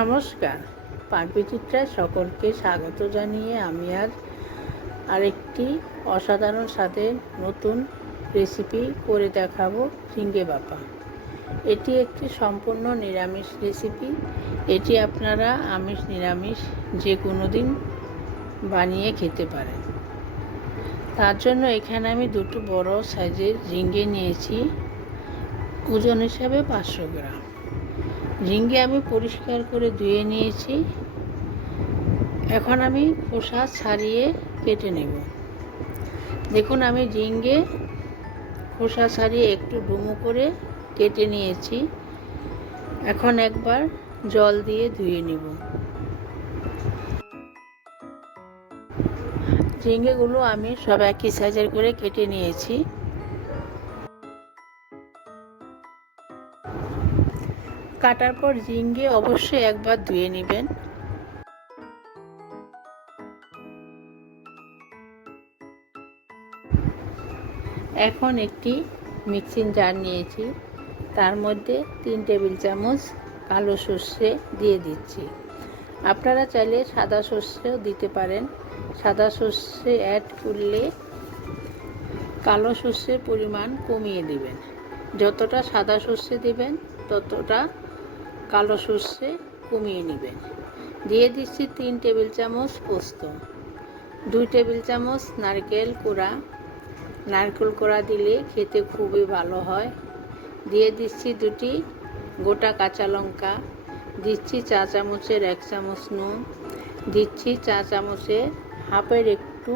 নমস্কার, পাকবিচিত্রায় সকলকে স্বাগত জানিয়ে আমি আজ আরেকটি অসাধারণ স্বাদের নতুন রেসিপি করে দেখাবো ঝিঙে ভাপা। এটি একটি সম্পূর্ণ নিরামিষ রেসিপি। এটি আপনারা আমিষ নিরামিষ যে কোনো দিন বানিয়ে খেতে পারেন। তার জন্য এখানে আমি দুটো বড় সাইজের ঝিঙে নিয়েছি, ওজন হিসাবে 500 গ্রাম। ঝিঙে আমি পরিষ্কার করে ধুয়ে নিয়েছি। এখন আমি খোসা ছাড়িয়ে কেটে নেব। দেখুন, আমি ঝিঙে খোসা ছাড়িয়ে একটু ডুমো করে কেটে নিয়েছি। এখন একবার জল দিয়ে ধুয়ে নেব। ঝিঙেগুলো আমি সব একই সাইজের করে কেটে নিয়েছি। কাটার পর ঝিঙে অবশ্যই একবার ধুয়ে নেবেন। এখন একটি মিক্সিং জার নিয়েছি, তার মধ্যে 3 টেবিল চামচ কালো সর্ষে দিয়ে দিচ্ছি। আপনারা চাইলে সাদা সর্ষেও দিতে পারেন। সাদা সর্ষে অ্যাড করলে কালো সর্ষের পরিমাণ কমিয়ে দেবেন। যতটা সাদা সর্ষে দেবেন ততটা কালো সর্ষে কমিয়ে নেবেন। দিয়ে দিচ্ছি 3 টেবিল চামচ পোস্ত, 2 টেবিল চামচ নারকেল কোড়া দিলে খেতে খুবই ভালো হয়। দিয়ে দিচ্ছি 2টি গোটা কাঁচা লঙ্কা, দিচ্ছি চা চামচের 1 চামচ নুন, দিচ্ছি চা চামচের হাফের একটু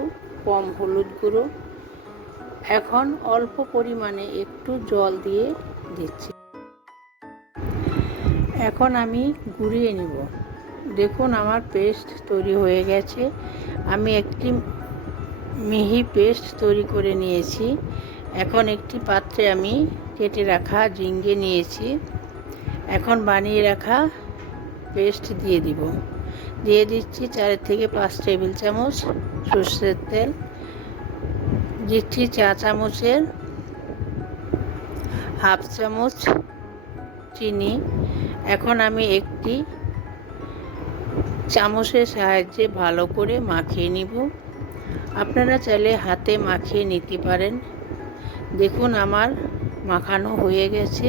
কম হলুদ গুঁড়ো। এখন অল্প পরিমাণে একটু জল দিয়ে দিচ্ছি। এখন আমি গুঁড়িয়ে নিব। দেখুন, আমার পেস্ট তৈরি হয়ে গেছে। আমি একটি মিহি পেস্ট তৈরি করে নিয়েছি। এখন একটি পাত্রে আমি কেটে রাখা ঝিঙে নিয়েছি। এখন বানিয়ে রাখা পেস্ট দিয়ে দিব। দিয়ে দিচ্ছি 4 থেকে 5 টেবিল চামচ সরষের তেল, দিচ্ছি চা চামচের হাফ চামচ চিনি। এখন আমি একটি চামচের সাহায্যে ভালো করে মাখিয়ে নিব। আপনারা চাইলে হাতে মাখিয়ে নিতে পারেন। দেখুন, আমার মাখানো হয়ে গেছে।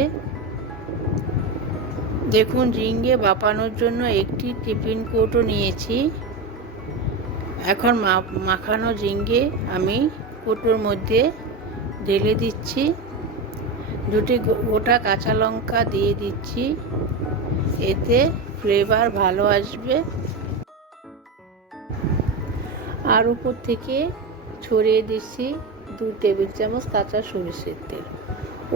দেখুন, ঝিঙে ভাপানোর জন্য একটি টিফিন কৌটো নিয়েছি। এখন মাখানো ঝিঙে আমি কৌটোর মধ্যে ঢেলে দিচ্ছি। 2টি গোটা কাঁচা লঙ্কা দিয়ে দিচ্ছি, এতে ফ্লেভার ভালো আসবে। আর উপর থেকে ছড়িয়ে দিচ্ছি 2 টেবিল চামচ কাঁচা সরষের তেল।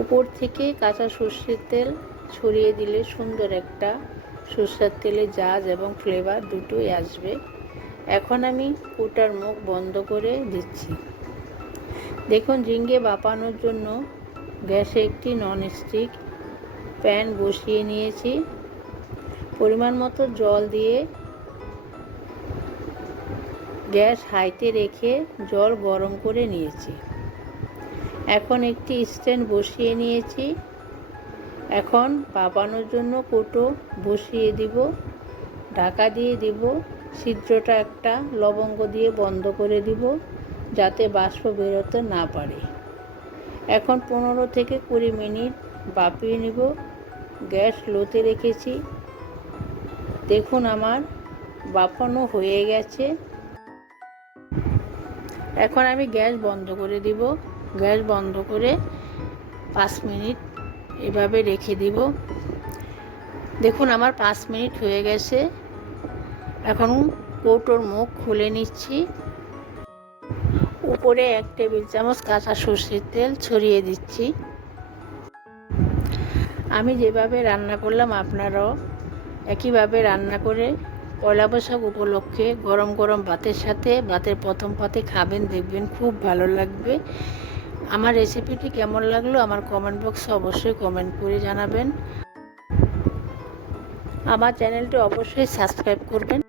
উপর থেকে কাঁচা সরষের তেল ছড়িয়ে দিলে সুন্দর একটা সরষের তেলের ঝাঁজ এবং ফ্লেভার দুটোই আসবে। এখন আমি কৌটার মুখ বন্ধ করে দিচ্ছি। দেখুন, ঝিঙে ভাপানোর জন্য গ্যাসে একটি ননস্টিক প্যান বসিয়ে নিয়েছি। পরিমাণ মতো জল দিয়ে গ্যাস হাইতে রেখে জল গরম করে নিয়েছি। এখন একটি স্ট্যান্ড বসিয়ে নিয়েছি। এখন ভাপানোর জন্য কৌটো বসিয়ে দিব, ঢাকা দিয়ে দিব। ছিদ্রটা একটা লবঙ্গ দিয়ে বন্ধ করে দিব, যাতে বাষ্প বেরোতে না পারে। এখন 15 থেকে 20 মিনিট ভাপিয়ে নিব। গ্যাস লোতে রেখেছি। দেখুন, আমার ভাপানো হয়ে গেছে। এখন আমি গ্যাস বন্ধ করে দিব। গ্যাস বন্ধ করে 5 মিনিট এভাবে রেখে দিব। দেখুন, আমার 5 মিনিট হয়ে গেছে। এখন কৌটোর মুখ খুলে নিচ্ছি। উপরে 1 টেবিল চামচ কাঁচা সরষের তেল ছড়িয়ে দিচ্ছি। আমি যেভাবে রান্না করলাম আপনারাও একইভাবে রান্না করে পয়লা বৈশাখ উপলক্ষে গরম গরম ভাতের সাথে ভাতের প্রথম পাতে খাবেন, দেখবেন খুব ভালো লাগবে। আমার রেসিপিটি কেমন লাগলো আমার কমেন্ট বক্সে অবশ্যই কমেন্ট করে জানাবেন। আমার চ্যানেলটি অবশ্যই সাবস্ক্রাইব করবেন।